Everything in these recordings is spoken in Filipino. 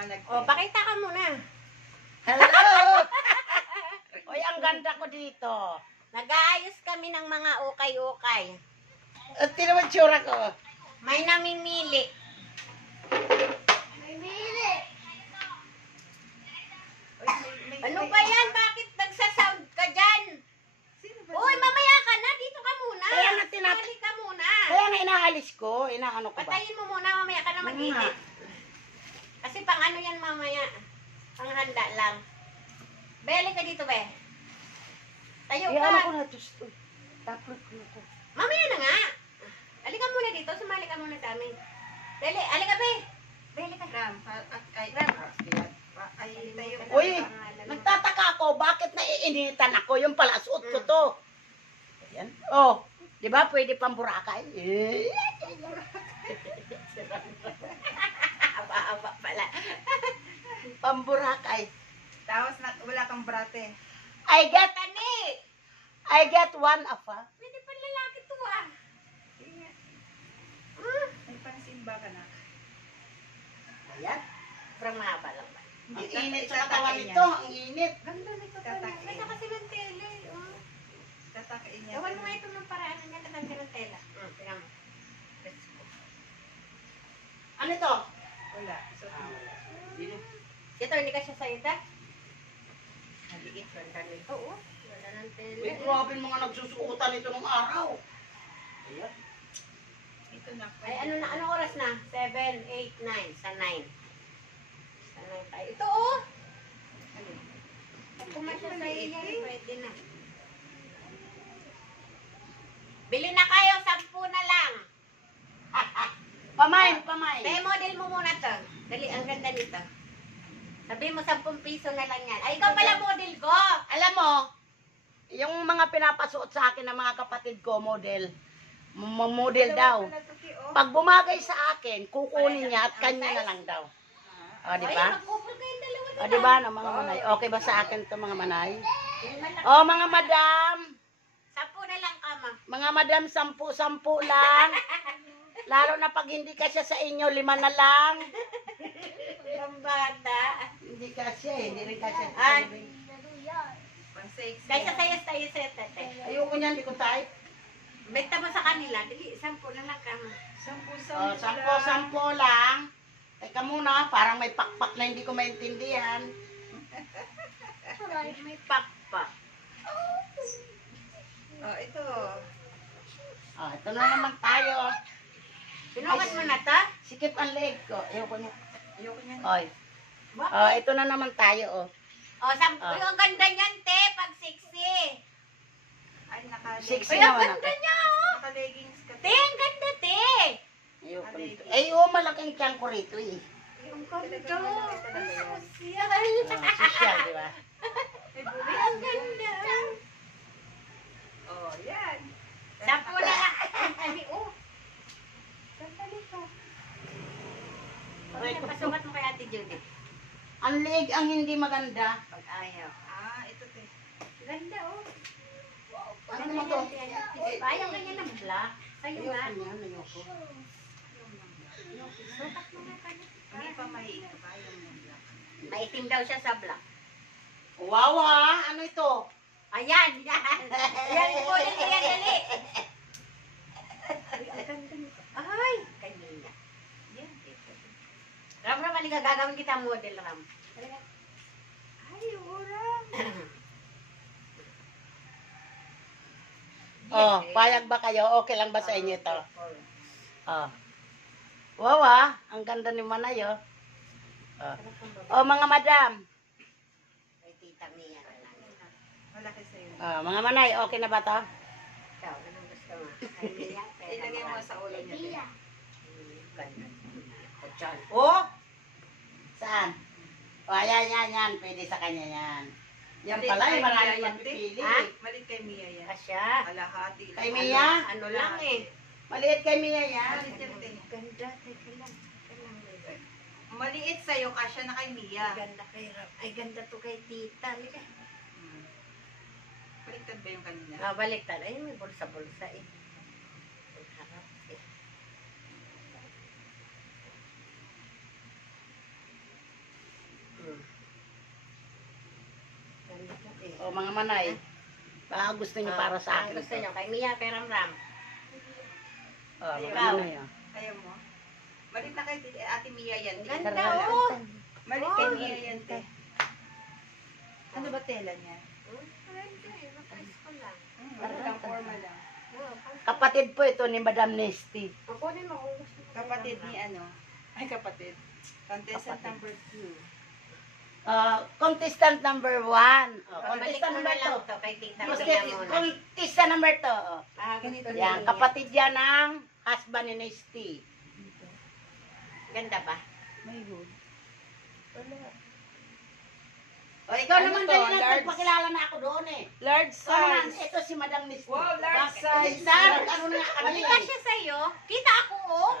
maliwanag. O, pakita ka muna. Hello! Uy, ang ganda ko dito. Nag-aayos kami ng mga ukay-ukay. At tinaman tsura ko. May namimili. Ano ba yan? Bakit nagsasound ka dyan? Uy, mamaya ka na. Dito ka muna. Kaya nga Sumali ka muna. Kaya nga inaalis ko. Inaano ko ba? Patayin mo muna. Mamaya ka na mag-edit. Kasi pang ano yan mamaya. Pang handa lang. Beli ka dito, be. Tayo ka. Iyan ko na. Tapos ko na. Mamaya na nga. Alika muna dito. Sumali ka muna sa amin. Dali. Alika, be. Beli ka. Ram, ay, tayo. Uy, nagtataka ako. Bakit naiinitan ako? Yung pala, suot ko to. Ayan. Oh, di ba? Pwede pang burakay. Aba-aba pala. Pamburakay. Tapos wala kang brate. I get one afa. Pwede pa lalaki to ah. May pansimba ka na. Ayan. Sobrang mahaba lang ba? Ang init sa katawan nito. Ang init. Ganda nito. Tatake. Basta kasi ng tela eh. Oh. Tatakain niya. Gawan mo nga ito ng paraan. Nandiyan ka ng tela. Tingnan mo. Let's go. Ano ito? Wala. So, Ito, hindi ka siya sa'yo ta? Maliit lang kami. Oo. Wala ng tela. May grabe mga nagsusuotan ito ng araw. Ayan. ito na. Ay, anong oras na? 7, 8, 9. Sa 9. Sa 9 tayo. Ito oh! Kung kumasya sa iyo, pwede na. Bili na kayo, 10 na lang. Pamain. Kaya model mo muna to. Dali, ang ganda nito. Sabi mo, 10 piso na lang yan. Ay, ikaw pala model ko. Alam mo, yung mga pinapasuot sa akin ng mga kapatid ko, model daw. Pag bumagay sa akin, kukunin niya at kanya na lang daw. O, di ba? Ay, mag-couple kayong dalawa na O, di ba, ng mga manay? Okay ba sa akin to mga manay? O, mga madam. 10 na lang, kama. Mga madam, 10 lang. Lalo na pag hindi kasya sa inyo, 5 na lang. Ang bata. Hindi kasya eh, hindi rin kasya. Ay. Pansexy. Kaysa tayo sa tete. Ayoko niyan, hindi ko type. Benta mo sa kanila. Dali, 10 na lang, kama. 10 10 lang. Teka muna, parang may pakpak na hindi ko maintindihan. May pakpak. Oh, ito. Ito na naman tayo. Sinukat mo na to? Sikip ang leg ko. Ayoko niya. Ayoko niyan. Oy. Ito na naman tayo, oh. Oh, Uy, ang ganda niyan, te. Pag sexy. Ay, Sexy Uy, ang naman ganda niya, oh. naka-leggings ka. Te, ang ganda, te. Ayoko nito. Ay, malaking tiyan ko rito, eh. Ang ganda. Talaga yan. Social. Social, di ba? May Ay, bulis. ang ganda. Oh, yan. 10 na lang. Ay, oh. Sandali ka. Wait. Pasukat mo kay Ate Judy. Ang leg ang hindi maganda. Pag ayaw. Ah, ito te. Ganda, oh. Ano naman to? Ayaw ganyan ng black. Sa'yo Ayoko na. niyan, ayoko. Sukat mo nga kanya. Hindi pa mahiito. Ayaw mo black. Maitim daw siya sa black. Wow, ha? Ano ito? Ayan, yan. Yan, model ko yan, dali. Ay, kanina. Yan, dito. Ram, halika, gagawin kita model, Ram. Halika. Ay, Ram. Oh, payag ba kayo? Okay lang ba sa inyo ito? Oh. Wow, ha? Ang ganda ni Manay, oh. Oh, mga madam. Ay, tita Mia na lang. Malaki sa'yo. Oh, mga Manay, okay na ba to? Ikaw, anong gusto mo? Kay Mia, kay Ilagay mo sa ulo niya. Ganda. O, dyan. Oh! Saan? Oh, yan. Pwede sa kanya yan. Yan pala, yung maraming magpipili. Ha? Malit kay Mia yan. Kasya. Kalahati. Kay Mia? Ano lang eh. Maliit kay Mia yan. Malit yan, te. Ganda, teka lang. Maliit sa'yo, kasya na kay Mia. Ganda kay Ram. Ay, ganda to kay tita. Halika. Baliktad ba yung kanina? Baliktad. Ay, may bulsa-bulsa eh. Ang harap eh. O mga manay. Baka gusto niyo para sa akin. Gusto nyo, kay Mia, kay Ramram. O, mga Ikaw. manay. O. Ayaw mo? Malit na kay Ate Mia yan. te. Ganda, oh. Malit kay Mia yan, te. Ano ba tela niya? Parang formal lang. Kapatid po ito ni Madam Nesty. Kukunin mo kung gusto mo. Kapatid ni ano? Ay, kapatid. Contestant number 2. Contestant number 1. Balik Contestant mo na number lang 2. to kay Tita Mia muna. Contestant number 2. Ganito Yan, kapatid yan ng husband ni Nesty. Ganda ba? May good. O, ikaw Ano naman to? dali na, Large? magpakilala na ako doon eh. Large So, naman, ito si Madam Nesty. Wow, large Bakit? size. Large, ano na kami? Halika siya sa'yo. Kita ako, oh.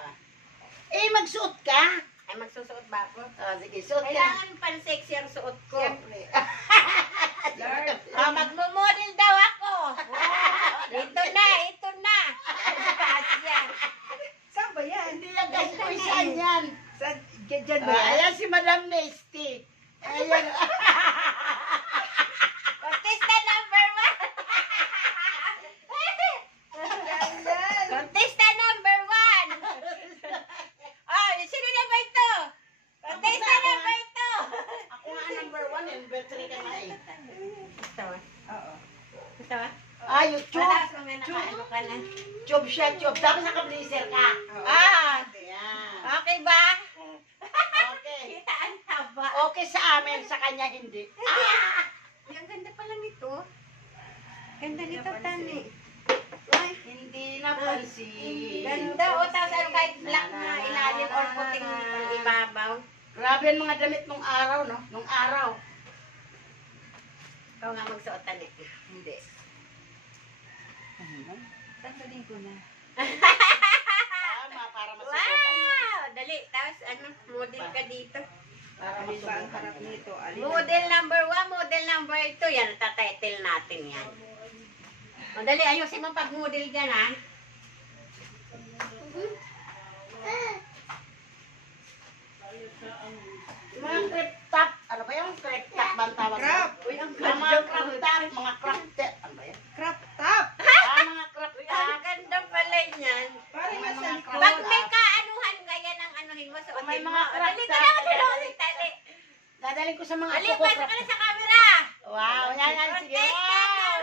Eh, magsuot ka. Ay, magsusuot ba ako? Sige, suot ka. Kailangan pan-sexy ang suot ko. Siyempre. Large. Magmo-model daw ako. Ito na, ito na. Asya. Saan ba yan? Hindi yan guys, kung saan yan. Saan? Diyan ba yan? Ayan si Madam Nesty. Ayan. Contesta number 1. Contesta number 1. Oh, sino na ba ito? Contesta number 2. Ako nga number 1, number 3 ka na eh. Gusto mo? Oo. Gusto mo? YouTube. Wala kung may nakaano ka na. Tube siya, tube. Tapos naka-blazer ka. Oo. Ah, Ayan. okay ba? Okay. Kita ang taba. Okay sa amin, sa kanya hindi. Ah! Ay, ang ganda pala nito. Ganda nito, Tani. Ay, Hindi napansin. ganda. O, tapos ano kahit black na ilalim or puting ibabaw. Grabe ang mga damit nung araw, no? Nung araw. Ikaw nga magsuot, Tani. Hindi. Tanggalin ko na. Tama, para masubukan niya. Wow! Dali. Tapos ano, model ka dito. Para Alin ba ang masubukan harap niya. nito? Alin Model number 1, model number 2. Yan, tatitle natin yan. O, dali. Ayusin mo pag-model dyan, ha? Mga crop top. Ano ba yung crop top ba ang tawag? Crop. Uy, ang mga crop top. Mga crop top. Ano ba yan? Crop top. Mga crop Uy, top. ang ganda pala niyan. Parang Mga nasa mga likod. Pag may kaanuhan gaya ng anuhin mo, suotin May mo. mga O, crop dali, top. dali ako sa loob. Dali. Dadaling ko sa mga Dali, kuko pasok crop ka na top. sa camera. Wow, yan, yan. Sige. Wow.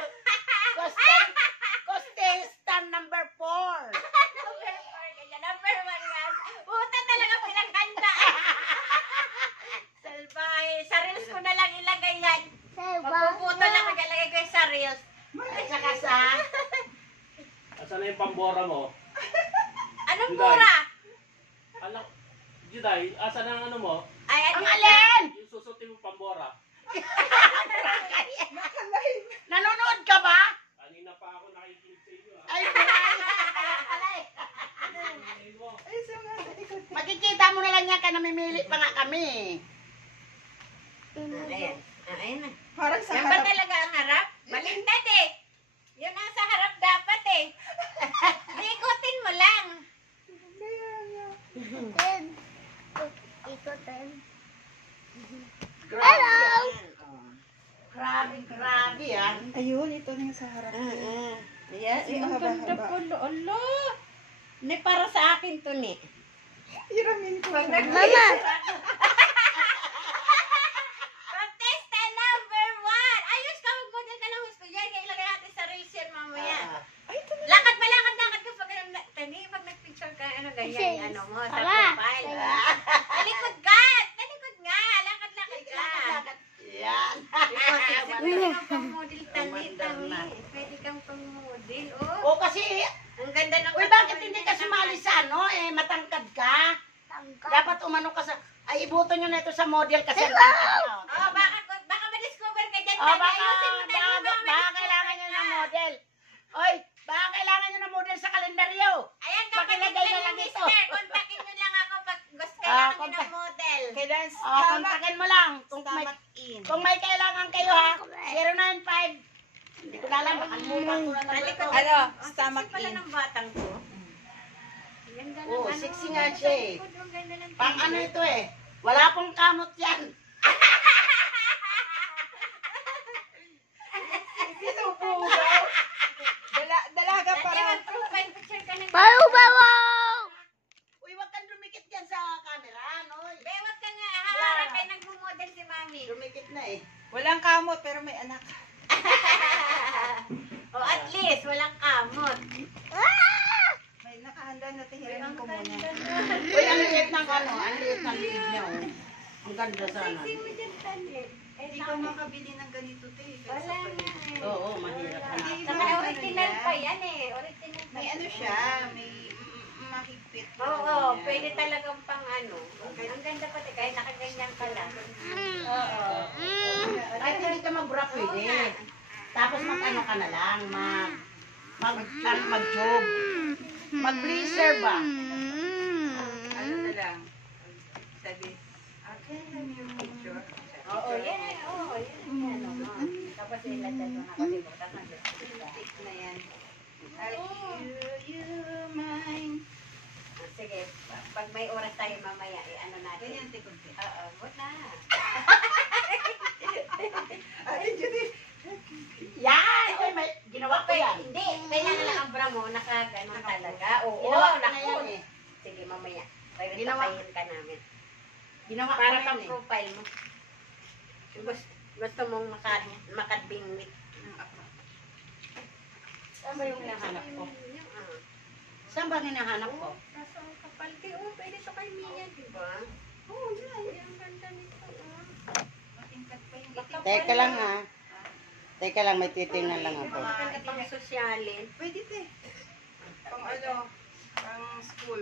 Contestant number 4. Number 4 ganyan. Number 1 nga. Puta talaga pinaghanda. Salbahe. Sa reels ko na lang ilagay yan. Magpuputo lang nagalagay ko yung sa reels. At saka sa... Asan na yung pambora mo? Anong Juday. mura? Alam, Juday, asan ang ano mo? Ay, ano Ang alin! Yung susutin mo pambora. Nanonood ka ba? Kanina pa ako nakikinig sa inyo. Ay, alay. Ay, sa mga sa likod. Makikita mo na lang yan ka namimili pa nga kami. Ayan. Ayan na. Parang sa Yan ba harap. talaga ang harap? Balintad eh. Yun ang sa harap dapat eh. Ikutin mo lang. Grabe. Ayan, oh. Grabe, grabe yan. Ayun, ito na yung sa harap. Ayan, Kasi ang mahaba-haba. ganda po. Alo. Ni para sa akin to ni. Hiramin ko. Mama! Contesta number 1! Ayos ka, mag-model ka ng gusto yan. Kaya ilagay natin sa reels yan mamaya. Lakad pa, lakad ka pag tani, pag nag-picture ka, ano ganyan, ano mo, sa profile. Talikod ka! Talikod nga! Lakad ka! Yan. Pwede kang pang-model, tani. Pwede kang pang-model, oh. O kasi, Ang ganda ng uy, bakit hindi ka sumali sa ano? Eh, matangkad ka. Dapat umano ka sa... Ay, ibuto nyo na ito sa model kasi... Oh, baka ma-discover ka dyan, Oh, tani. baka, Ayusin mo, tani. baka kailangan nyo ng model. Oy, baka kailangan nyo ng model sa kalendaryo. Ayan, kapatid Pakilagay ka na ni lang ito. Mister. Kontakin nyo lang ako pag gusto kailangan nyo ng contact. model. Kailan Kontakin mo lang. Kung may kailangan kayo ha, 095. Hindi ko na alam, nakalimutan ko na lang ito. Ano? Ang Stomach sexy pala in. ng batang ko. Ganda ng Oh, ano, sexy nga siya eh. sa likod, ang ganda ng Pang tingin. ano ito eh. Wala pong kamot yan. na eh. Walang kamot, pero may anak. O at least, walang kamot. May nakahanda na tihiramin ko muna. Uy, ang liit ng ano, ang liit ng liit niya oh. Ang ganda sana. Sexy mo dyan, Tani. Hindi ko makabili ng ganito, te. Wala nga eh. Oo, mahirap na. Saka original pa yan eh. Original pa. May ano siya, may mahigpit. Oo, pwede talagang pang ano. Ang ganda pati, kahit nakaganyan ka lang. Oo. Kahit hindi ka mag-bra pwede. Tapos mag-ano ka na lang, mag-job. Mag-blazer ba? Ano na lang. Sabi, okay, yung picture. Oo, yan eh. Oo, yan. Ano mo. Tapos ilagay mo na kasi bukas na Tik na yan. You mine. Sige, pag may oras tayo mamaya, ano natin. Ganyan, te, kunti. Oo, wag na. Ate Judy. Yan! Uy, may ginawa ko yan. Hindi, kailangan lang ang bra mo, nakaganon talaga. Oo, Ginawa ko na naku. yan eh. Sige, mamaya. Pwede Ginawa- tapayin ka namin. Ginawa ko Para na pang yan eh. profile mo. Gusto mong makadbingwit. Saan ba yung hinahanap ko? Ah. Saan ba hinahanap ko? Kaso ang kapal kayo, pwede to kay Mia, di ba? Oo, yan. Ang ganda nito. Matingkat pa yung Baka Teka lang ha. Teka lang, may titingnan lang ako. Maganda pang sosyalin. Pwede, te. Pang ano, pang school.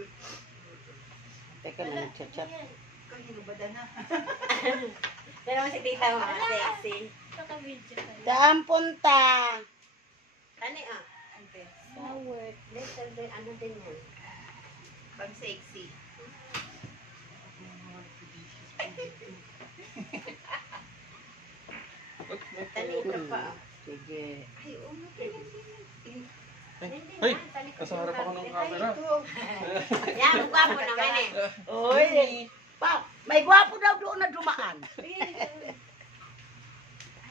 Teka lang, nagchat-chat. Kahinubada na. Pero si tita mo, sexy. Saan punta? Tani ah. Ante, Little din, ano din yan? pang sexy. Tani ka pa ah. Sige. Ay, ano, tingnan. Ay, nasa harap ako ng camera. Yan, gwapo naman eh. Uy, pa, may gwapo daw doon na dumaan. Ay,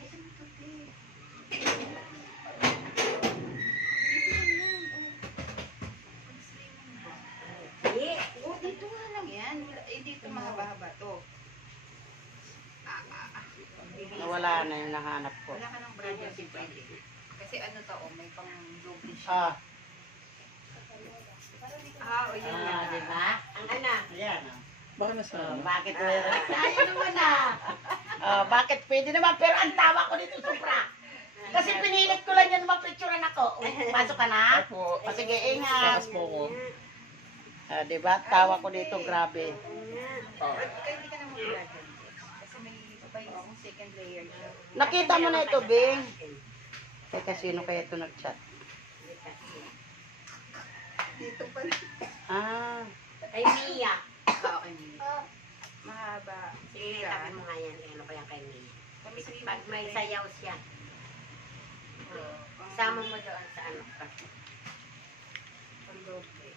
ano to, te? Hindi. Oh, dito nga lang yan. Eh, dito mahaba-haba to. Nawala na yung nahanap ko. Wala ka ng brother si pwede. Kasi ano to, oh, may pang doble siya. Ah, O yun ah, na. di ba? Ang anak. Ayan. ah. Baka nasa Oh, ano? bakit wala? Kaya naman ah. Bakit pwede naman? Pero ang tawa ko dito sobra. Kasi pinilit ko lang yan mapicturean ako. Uy, pasok ka na? Opo. O sige, ingat. Takas po ko. Di ba? Tawa ko dito, grabe. Kaya hindi ka na mag-brother. Kasi may pa yung second layer siya. Nakita mo na ito, Bing. Teka, sino kaya ito nag-chat? Dito pa. Ah, Kay Mia. Okay. Mahaba. Sige, tabi mo nga yan. Ano ko yan kay Mia. Pang swimming. Pag may sayaw siya, sama mo doon sa ano ka. Pang doble.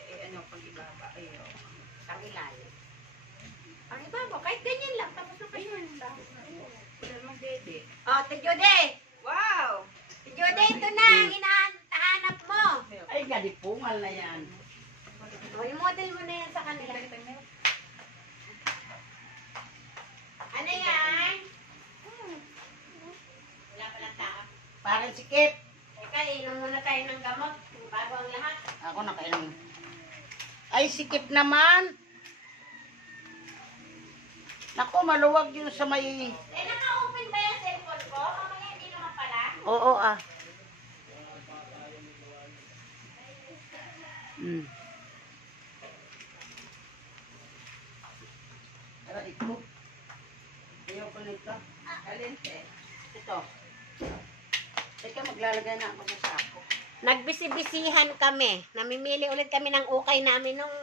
Eh, ano, pang ibaba. Ayaw. Pang ilalim. Pang ibabaw, kahit ganyan lang. Tapos na kayo. Wala mang dede. Oh, Te Judy! Wow! Te Judy, ito na ang hinahanap mo. ay, gadipungal na yan. O, i-model mo na yan sa kanila. Ano yan? Wala palang tao. Parang sikip. Teka, inom muna tayo ng gamot bago ang lahat. Ako nakainom. Ay, sikip naman. Naku, maluwag yun sa may... Eh, naka-open ba yung cellphone ko? Mamaya hindi naman pala. Oo, ah. Pero ito. Ayaw ko nito. Alente. Ito. Teka, maglalagay na ako sa sako. Nagbisi-bisihan kami. Namimili ulit kami ng ukay namin nung...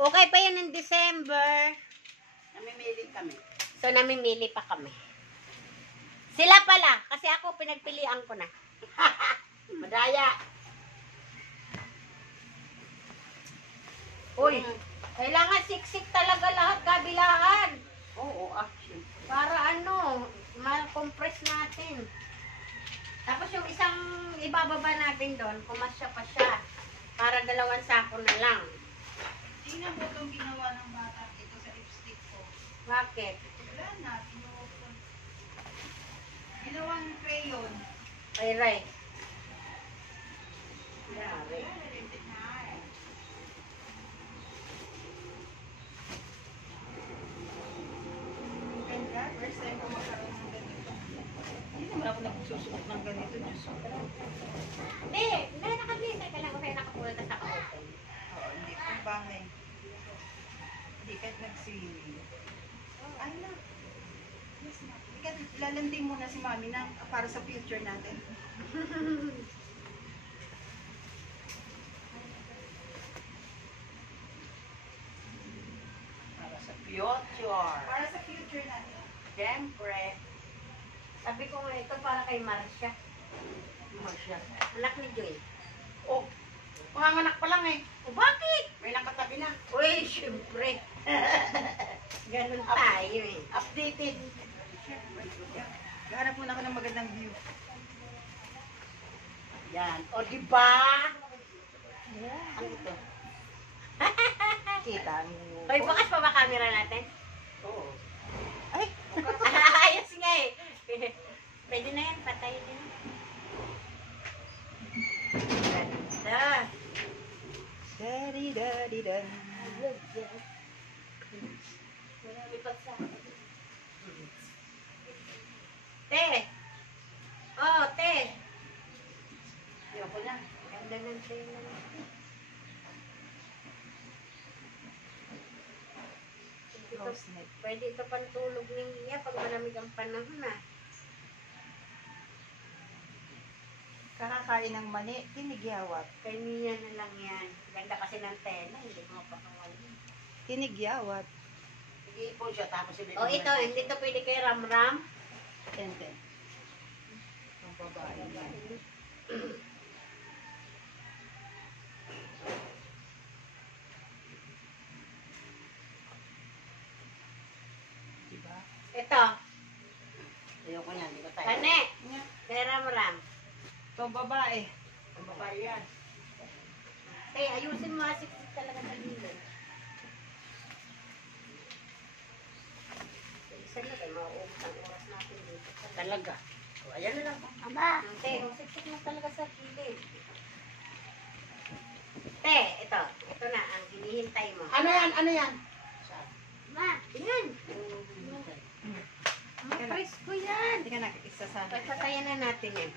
Ukay pa yun in December. Namimili kami. So, namimili pa kami. Sila pala. Kasi ako, pinagpilian ko na. Madaya. Uy, kailangan siksik talaga lahat kabilaan. Oo, action. Para ano, ma-compress natin. Tapos yung isang ibababa natin doon, kumasya pa siya. Para 2 sako na lang. Tingnan mo itong ginawa ng bata ito sa lipstick ko. Bakit? Wala na. Tinuwa ko. Dalawang crayon. Ay, Ray. Grabe. Ganda. First time ko magkaroon ng ganito. Hindi naman ako nagsusuot ng ganito. Diyos ko. Hindi, nakabisa ka lang kaya nakapunta ka sa ka-open. Oo, hindi. Kung bangay. Hindi kahit nag-swimming. Ay na. Yes na. Ika, lalanding muna si mami na para sa future natin. Para sa future. Para sa future natin. Siyempre. Sabi ko nga ito para kay Marcia. Marcia. Anak ni Joy. Oh, panganganak pa lang eh. O bakit? May nakatabi na. Uy, syempre. Ganun tayo eh. Updated. Siyempre. Gahanap muna ako ng magandang view. Yan. O, diba? Ano ito? Kita mo. Hoy, bukas pa ba camera natin? Oo. Ay! Ayos nga eh. Pwede na yan, patay din. Ganda. Daddy-daddy-dan. Te. Oh, te. Ayoko na. Ganda ng tela. Rose net. Pwede ito pantulog niya pag malamig ang panahon ah. Kakakain ng mani, tinigyawat. Kay Mia na lang yan. Ganda kasi ng tela, hindi ko mapakawala. Tinigyawat. Nag-iipon siya tapos hindi. Oh, ito, hindi ito pwede kay Ramram. Tente. Ang babae yan. Diba? Ito, Ayoko niyan, di ba tayo? kane. Kay Ramram. Ito babae. Ang babae yan. Ayusin mo, siksik talaga sa gilid. Isa na tayo, mauubos ang oras natin dito. Talaga. O, ayan na lang. Aba. Siksik mo talaga sa gilid. Ito. Ito na, ang hinihintay mo. Ano yan? Ano yan? Ma, tingnan. Ang presko yan. Hindi ka nakikisa sa Pagpatayan na natin eh.